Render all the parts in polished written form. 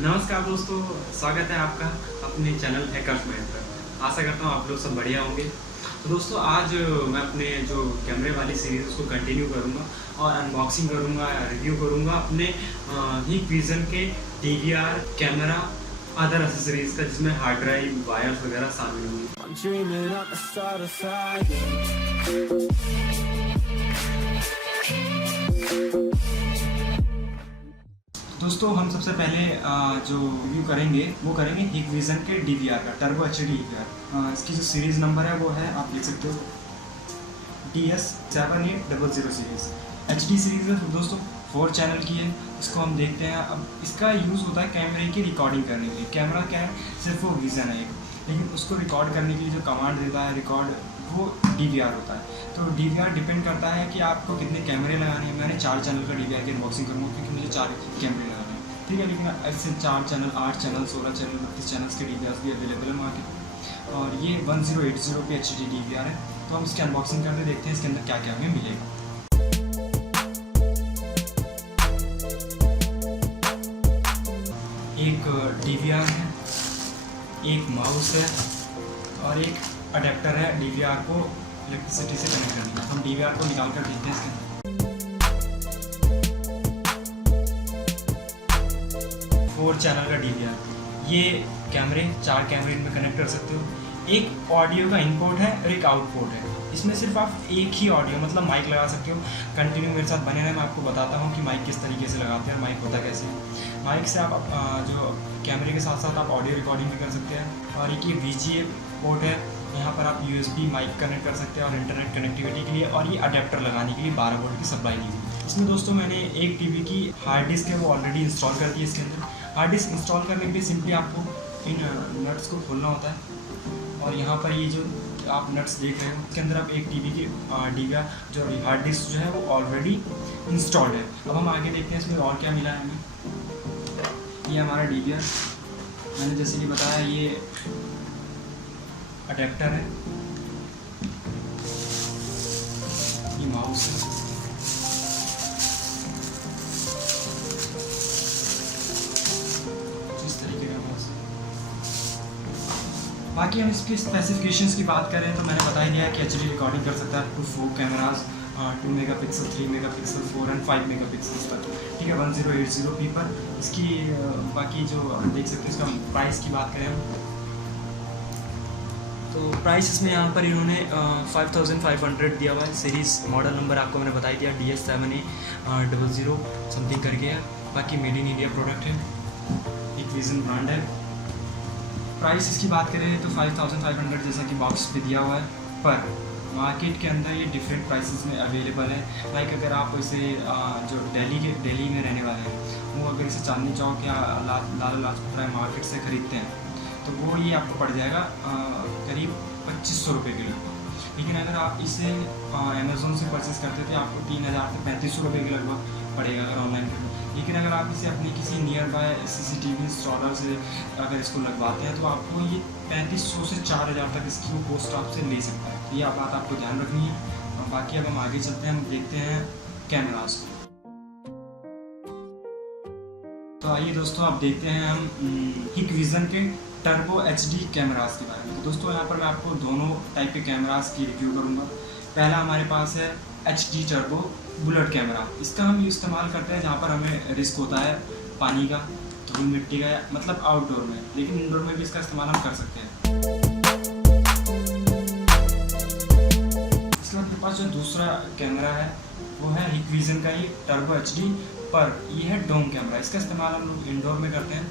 नमस्कार दोस्तों, स्वागत है आपका अपने चैनल हैकर्स माइंड पर। आशा करता हूँ आप लोग सब बढ़िया होंगे। तो दोस्तों आज मैं अपने जो कैमरे वाली सीरीज़ उसको कंटिन्यू करूँगा और अनबॉक्सिंग करूँगा, रिव्यू करूँगा अपने Hikvision के DVR कैमरा अदर एसेसरीज़ का, जिसमें हार्ड ड्राइव, वायर्स वगैरह शामिल होंगे। दोस्तों हम सबसे पहले जो रिव्यू करेंगे वो करेंगे Hikvision के DVR का, टर्बो HD DVR। इसकी जो सीरीज़ नंबर है वो है, आप देख सकते हो, DS7800 सीरीज़। HD सीरीज़ है दोस्तों, 4 चैनल की है। इसको हम देखते हैं। अब इसका यूज़ होता है कैमरे की रिकॉर्डिंग करने के लिए। कैमरा क्या है, सिर्फ वो विज़न है एक, लेकिन उसको रिकॉर्ड करने के लिए जो कमांड देता है रिकॉर्ड, वो DVR होता है। तो DVR डिपेंड करता है कि आपको कितने कैमरे लगाने हैं। मैंने 4 चैनल का DVR की अनबॉक्सिंग करूँगा क्योंकि मुझे 4 कैमरे लगाने हैं, ठीक है। लेकिन ऐसे 4 चैनल, 8 चैनल, 16 चैनल, 32 चैनल्स के DVR भी अवेलेबल है मार्केट में। और ये 1080 पे HD DVR है। तो हम इसकी अनबॉक्सिंग करके देखते हैं इसके अंदर क्या क्या हमें मिलेगा। एक DVR है, एक माउस है और एक अडेप्टर है DVR को इलेक्ट्रिसिटी से कनेक्ट करने का। हम DVR को निकाल कर देखते हैं इसके अंदर। 4 चैनल का DVR, ये कैमरे, 4 कैमरे इनमें कनेक्ट कर सकते हो। एक ऑडियो का इनपुट है और एक आउटपुट है। इसमें सिर्फ आप एक ही ऑडियो, मतलब माइक लगा सकते हो। कंटिन्यू मेरे साथ बने रहें, मैं आपको बताता हूँ कि माइक किस तरीके से लगाते हैं और माइक होता कैसे है। माइक से आप जो कैमरे के साथ साथ आप ऑडियो रिकॉर्डिंग भी कर सकते हैं। और एक ये VGA पोर्ट है, यहाँ पर आप USB माइक कनेक्ट कर सकते हैं और इंटरनेट कनेक्टिविटी के लिए। और ये अडेप्टर लगाने के लिए 12 वोल्ट की सप्लाई दी हुई। इसमें दोस्तों मैंने एक TB की हार्ड डिस्क है वो ऑलरेडी इंस्टॉल कर दी है इसके अंदर। हार्ड डिस्क इंस्टॉल करने के लिए सिंपली आपको इन नट्स को खोलना होता है। और यहाँ पर ये जो आप नट्स देख रहे हो, इसके अंदर आप 1 TB की DVR जो हार्ड डिस्क जो है वो ऑलरेडी इंस्टॉल्ड है। अब हम आगे देखते हैं इसमें और क्या मिला है हमें। ये हमारा DVR, मैंने जैसे कि बताया, ये अडेप्टर है, ये माउस है, इस तरीके का माउस है। बाकी हम इसकी स्पेसिफिकेशंस की बात करें तो मैंने बता ही दिया है कि HD रिकॉर्डिंग कर सकता है 2 कैमराज, 2 मेगापिक्सल, 3 मेगापिक्सल, 4 और 5 मेगापिक्सल तक, ठीक है, 1080p पर। इसकी बाकी जो आप देख सकते हैं, इसका प्राइस की बात करें हम तो प्राइस इसमें यहाँ पर इन्होंने 5500 दिया हुआ है। सीरीज़ मॉडल नंबर आपको मैंने बता ही दिया, DS7800 समथिंग करके है। बाकी मेड इन इंडिया प्रोडक्ट है, Hikvision ब्रांड है। प्राइस इसकी बात करें तो 5500 जैसा कि बॉक्स पे दिया हुआ है, पर मार्केट के अंदर ये डिफरेंट प्राइसेस में अवेलेबल है। लाइक अगर आप इसे जो दिल्ली में रहने वाले हैं वो अगर इसे चांदनी चौक या लाला लाजपत राय मार्केट से ख़रीदते हैं तो वो ये आपको पड़ जाएगा करीब 2500 रुपये किलो। लेकिन अगर आप इसे अमेज़ोन से परचेस करते थे आपको 3000 से 3500 रुपये के लगभग पड़ेगा अगर ऑनलाइन करें। लेकिन अगर आप इसे अपने किसी नियर बाय CCTV इंस्टॉलर से अगर इसको लगवाते हैं तो आपको ये 3500 से 4000 तक इसकी वो कॉस्ट आपसे ले सकता है। तो ये बात आपको ध्यान रखनी है। बाकी अब हम आगे चलते हैं, हम देखते हैं कैमरास को। तो आइए दोस्तों, अब देखते हैं हम Hikvision के टर्बो HD कैमरास के बारे में। तो दोस्तों यहाँ पर मैं आपको दोनों टाइप के कैमरास की रिव्यू करूँगा। पहला हमारे पास है HD टर्बो बुलेट कैमरा। इसका हम इस्तेमाल करते हैं जहाँ पर हमें रिस्क होता है पानी का, धूल मिट्टी का, मतलब आउटडोर में, लेकिन इंडोर में भी इसका इस्तेमाल हम कर सकते हैं। इसके बाद मेरे पास जो दूसरा कैमरा है वो है Hikvision का ही टर्बो HD, पर यह है डोम कैमरा। इसका इस्तेमाल हम लोग इंडोर में करते हैं।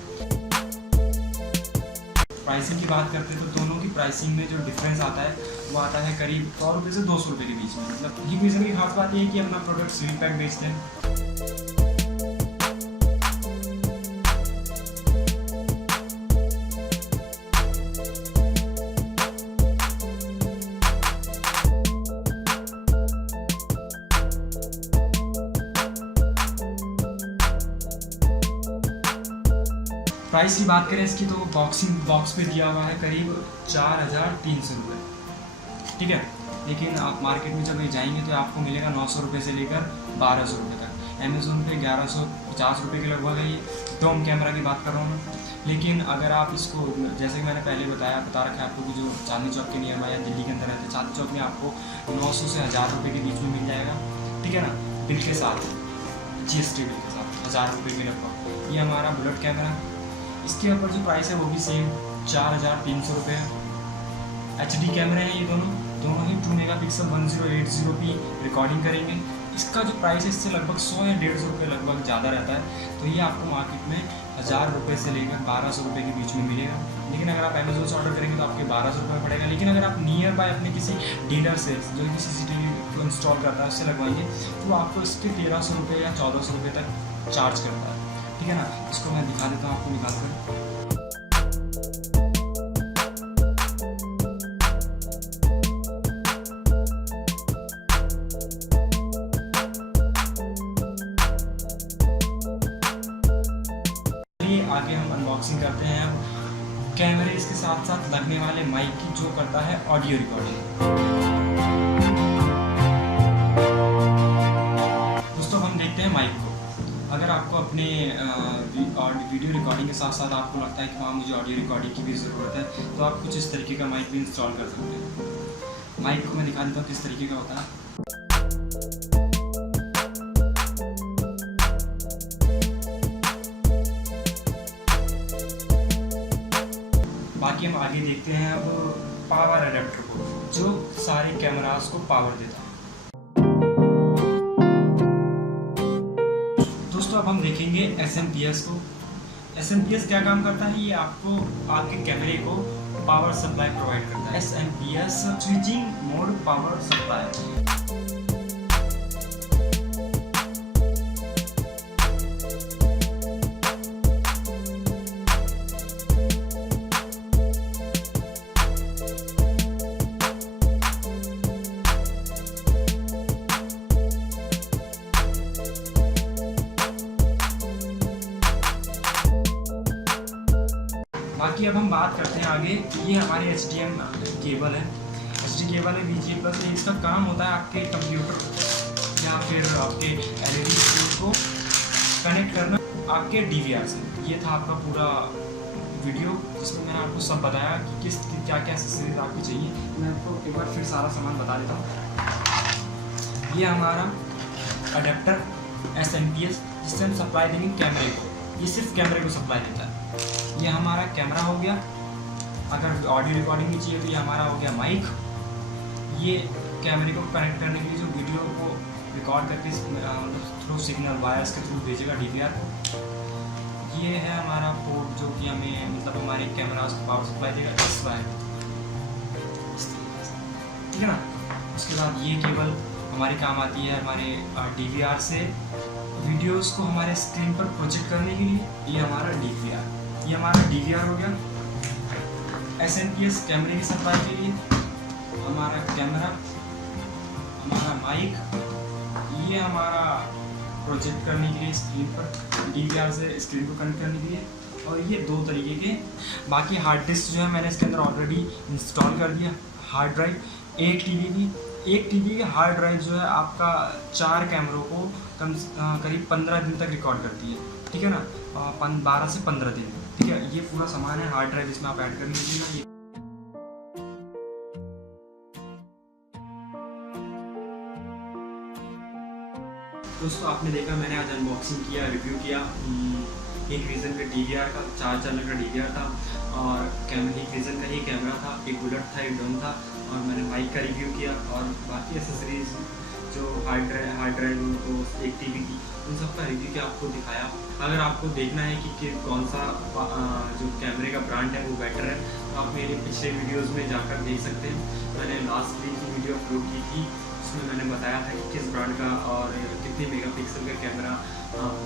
प्राइसिंग की बात करते हैं तो दोनों की प्राइसिंग में जो डिफरेंस आता है वो आता है करीब 100 रुपये से 200 रुपये के बीच में। मतलब Hikvision की खास बात ये है कि अपना प्रोडक्ट सील पैक बेचते हैं। प्राइस की बात करें इसकी तो बॉक्स पे दिया हुआ है करीब 4300 रुपये, ठीक है। लेकिन आप मार्केट में जब जाएंगे तो आपको मिलेगा 900 रुपये से लेकर 1200 रुपये तक। अमेज़ोन पे 1150 रुपये के लगभग है ये डोम कैमरा की बात कर रहा हूँ मैं। लेकिन अगर आप इसको, जैसे कि मैंने पहले बता रखा है आपको कि जो चांदनी चौक के नियम है या दिल्ली के अंदर रहते हैं, चांदनी चौक में आपको 900 से 1000 रुपये के बीच में मिल जाएगा, ठीक है ना, बिल के साथ, GST बिल के साथ 1000 रुपये के लगभग। ये हमारा बुलेट कैमरा है। इसके ऊपर जो प्राइस है वो भी सेम 4300 रुपये है। HD कैमरे हैं ये दोनों ही 2 मेगापिक्सल 1080p रिकॉर्डिंग करेंगे। इसका जो प्राइस है इससे लगभग 100 या 150 रुपये लगभग ज़्यादा रहता है। तो ये आपको मार्केट में 1000 रुपये से लेकर 1200 रुपये के बीच में मिलेगा। लेकिन अगर आप अमेज़ोन से ऑर्डर करेंगे तो आपके 1200 रुपये पड़ेगा। लेकिन अगर आप नियर बाय अपने किसी डीलर से जो कि CCTV को इंस्टॉल करता है उससे लगवाएंगे तो आपको इसके 1300 रुपये या 1400 रुपये तक चार्ज करता है, ठीक है ना। इसको मैं दिखा देता हूँ आपको निकाल कर। आगे हम अनबॉक्सिंग करते हैं अब कैमरे इसके साथ साथ लगने वाले माइक की, जो करता है ऑडियो रिकॉर्डिंग। दोस्तों हम देखते हैं माइक को। अगर आपको अपने वीडियो रिकॉर्डिंग के साथ साथ आपको लगता है कि हाँ मुझे ऑडियो रिकॉर्डिंग की भी ज़रूरत है तो आप कुछ इस तरीके का माइक भी इंस्टॉल कर सकते हैं। माइक को मैं दिखा देता हूँ किस तरीके का होता है। बाकी हम आगे देखते हैं अब पावर अडेप्टर को, जो सारे कैमरास को पावर देता है। दोस्तों अब हम देखेंगे SMPS को। SMPS क्या काम करता है, ये आपको आपके कैमरे को पावर सप्लाई प्रोवाइड करता है। SMPS switching mode power supply. बाकी अब हम बात करते हैं आगे। ये हमारे HDMI केबल है, HD केबल है VGA+। इसका काम होता है आपके कंप्यूटर या फिर आपके LED स्क्रीन को कनेक्ट करना आपके DVR से। ये था आपका पूरा वीडियो जिसमें मैंने आपको सब बताया कि क्या क्या एक्सेसरीज आपकी चाहिए। मैं आपको एक बार फिर सारा सामान बता देता हूँ। ये हमारा अडेप्टर SMPS जिससे हम सप्लाई देंगे कैमरे को। ये सिर्फ कैमरे को सप्लाई देता है। ये हमारा कैमरा हो गया। अगर ऑडियो रिकॉर्डिंग भी चाहिए तो ये हमारा हो गया माइक। ये कैमरे को कनेक्ट करने के लिए जो वीडियो को रिकॉर्ड करके थ्रू सिग्नल वायर्स के थ्रू भेजेगा DVR को। ये है हमारा पोर्ट जो कि हमें मतलब हमारे कैमरास को पावर सप्लाई देगा इस वायर, ठीक है ना। उसके बाद ये केबल हमारे काम आती है हमारे DVR से वीडियोस को हमारे स्क्रीन पर प्रोजेक्ट करने के लिए। ये हमारा DVR, ये हमारा DVR हो गया। SMPS कैमरे की सप्लाई के लिए, हमारा कैमरा, हमारा माइक, ये हमारा प्रोजेक्ट करने के लिए स्क्रीन पर DVR से स्क्रीन को कनेक्ट करने के लिए, और ये 2 तरीके के। बाकी हार्ड डिस्क जो है मैंने इसके अंदर ऑलरेडी इंस्टॉल कर दिया। हार्ड ड्राइव 1 TB की हार्ड ड्राइव जो है आपका 4 कैमरों को करीब 15 दिन तक रिकॉर्ड करती है, ठीक है ना, 12 से 15 दिन, ठीक है। ये पूरा सामान है हार्ड ड्राइव, इसमें आप ऐड कर लीजिए ना। ये दोस्तों आपने देखा मैंने आज अनबॉक्सिंग किया, रिव्यू किया। एक रीज़न का DVR का 4 चैनल का DVR था, और एक रीज़न का ही कैमरा था, एक बुलेट था, एक ड्रोन था, और मैंने माइक का रिव्यू किया। और बाकी एसेसरीज जो हार्ड ड्राइव उनको 1 TB की, उन सब का रिव्यू किया, आपको दिखाया। अगर आपको देखना है कि कौन सा जो कैमरे का ब्रांड है वो बेटर है तो आप मेरे पिछले वीडियोज़ में जाकर देख सकते हैं। मैंने लास्ट वीक की वीडियो अपलोड की थी, उसमें मैंने बताया था कि किस ब्रांड का और कितने मेगापिक्सल का कैमरा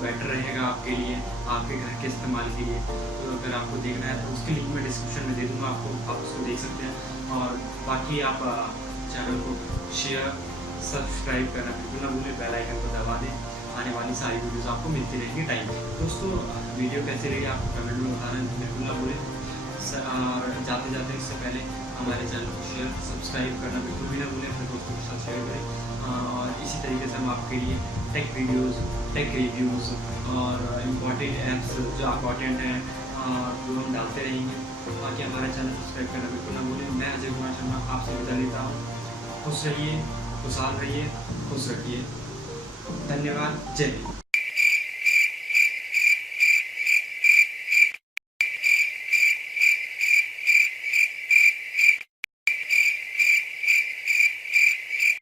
बेटर रहेगा आपके लिए, आपके घर के इस्तेमाल के लिए। तो अगर आपको देखना है तो उसकी लिंक मैं डिस्क्रिप्शन में दे दूँगा, आप उसको देख सकते हैं। और बाकी आप चैनल को शेयर सब्सक्राइब करना बिल्कुल ना भूलें, बेल आइकन को दबा दें। आने वाली सारी वीडियोज़ आपको मिलती रहेंगी टाइम। दोस्तों वीडियो कैसी रही आपको कमेंट में बताना बिल्कुल ना भूलें। और जाते जाते इससे पहले हमारे चैनल को शेयर सब्सक्राइब करना बिल्कुल भी ना भूलें, अपने दोस्तों के साथ शेयर करें। और इसी तरीके से हम आपके लिए टेक वीडियोज़, टेक रिव्यूज़ और इम्पॉर्टेंट ऐप्स जो इम्पॉर्टेंट हैं जो हम डालते रहेंगे। बाकी हमारा चैनल सब्सक्राइब करना बिल्कुल ना भूलें। मैं अजय कुमार शर्मा आपसे विदा लेता हूँ। खुश रहिए, खुशहाल रहिए, खुश रखिए। धन्यवाद। जय हिंद।